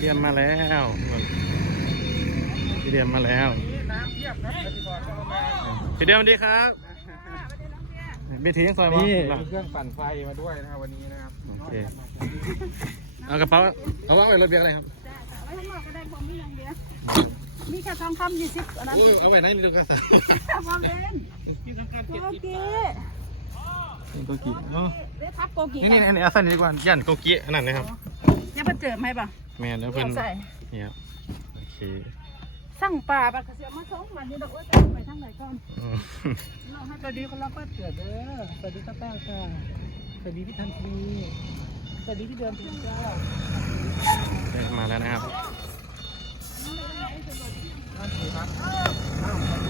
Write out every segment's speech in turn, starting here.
เรียนมาแล้วเรียนมาแล้วพี่เดียวสวัสดีครับไม่ทิ้งซอยมั้ยเครื่องปั่นไฟมาด้วยนะครับวันนี้นะครับเอากระเป๋ากระเป๋าไปรถเบียร์อะไรครับแต่ไว้ทหมดก็ได้ผมมีย่งเดียวมีแค่ทองคำยี่สิบอันนั้น เอาไปไหนมีตรงกลางความเป็นโกเกนียนี่นี่อันนี้อันนี้ก่อนยันโกกีิขนาดนี้ครับจะไปเจอไหมปะแม่เนื้อเพิ่นเนี่ยโอเคสั่งปลาปลาเกษตมาสองมันนี่ดอกว่าจะไปทั้งไหนก่อนเราให้สวัสดีคนราับเกิดเด้อสวัสดีตาแป้งค่ะสวัสดีพี่ทันทีสวัสดีพี่เดิมพี่เจ้ามาแล้วนะครับ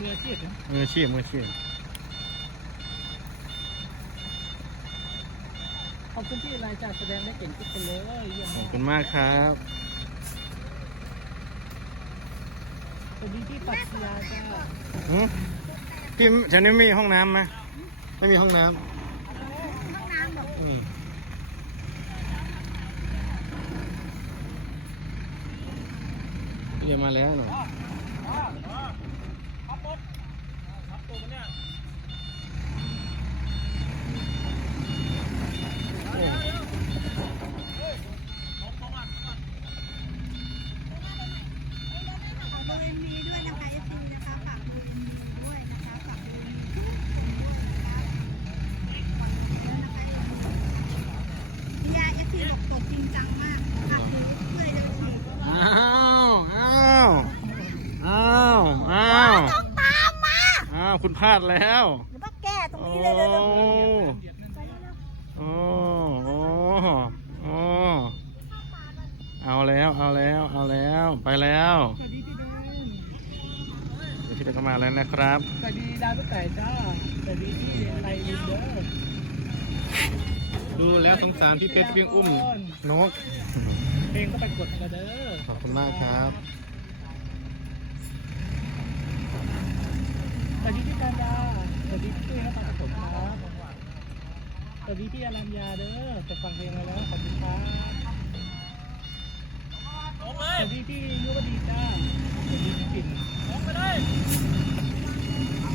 มือชีพมือชีพขอบคุณที่รายจากแสดงได้เก่งทุกคนเลยขอบคุณมากครับผมดีที่ปัตยาจ้าที่ฉันไม่มีห้องน้ำไหมไม่มีห้องน้ำห้องเรียมาแล้วเหรอตรงเนี้ยคุณพลาดแล้วมันก็แก้ตรงนี้เลยเลยโอโอโอเอาแล้ว เอาแล้ว เอาแล้ว ไปแล้วสวัสดีพีดาวที่จะมาแล้วนะครับสวัสดีดาวตุ๊กแก่จ้าสวัสดีที่ไรเด้อดูแล้วสงสารพี่เพชรเพียงอุ้มนกเพียงก็ไปกดกระเด้อ ขอบคุณมากครับสวัสดีพี่กันดา สวัสดีพี่ตุ้ยนะครับผมครับ สวัสดีพี่อรัญญาเด้อจะฟังเพลงอะไรแล้วขอบคุณครับสวัสดีพี่ ยุบดีจ้าสวัสดีพี่ปิ่นลงไปเลย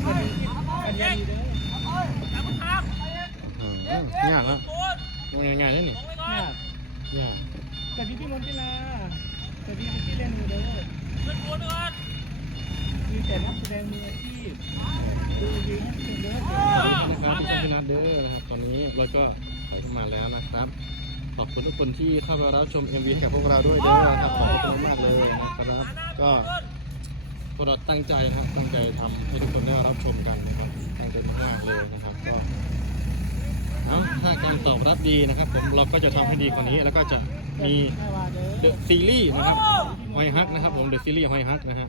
สวัสดีพี่กันดาเด้อยากนะงงยังไงนี่ยากยากแั่พี่พี่มนต์ไปละแต่พี่พี่เล่นมือเด้อนะครับ ที่เป็นชนะเด้อนะครับ ตอนนี้เราก็ไปมาแล้วนะครับ ขอบคุณทุกคนที่เข้ามารับชม MV กับพวกเราด้วยเด้อะครับขอบคุณมากเลยนะครับก็พวกเตั้งใจครับ ตั้งใจทำให้ทุกคนได้รับชมกันนะครับตั้งใจมากๆเลยนะครับ ก็ถ้าการตอบรับดีนะครับผมเราก็จะทำให้ดีกว่านี้ แล้วก็จะมีเดอะซีรีส์นะครับไฮฮัทนะครับ ผม เดอะซีรีส์ไฮฮัทนะฮะ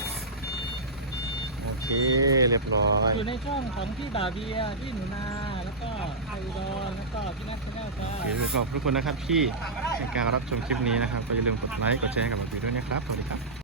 คเรียบร้อยอยู่ในช่องของพี่บาเบียพี่หนูนา แล้วก็ไอุดร แล้วก็พี่นัทแซ่แซ่ก็โอเคขอบคุณนนะครับที่ในการรับชมคลิปนี้นะครับ ก็อย่าลืมกดไลค์ กดแชร์กับบาเบีด้วยนะครับ สวัสดีครับ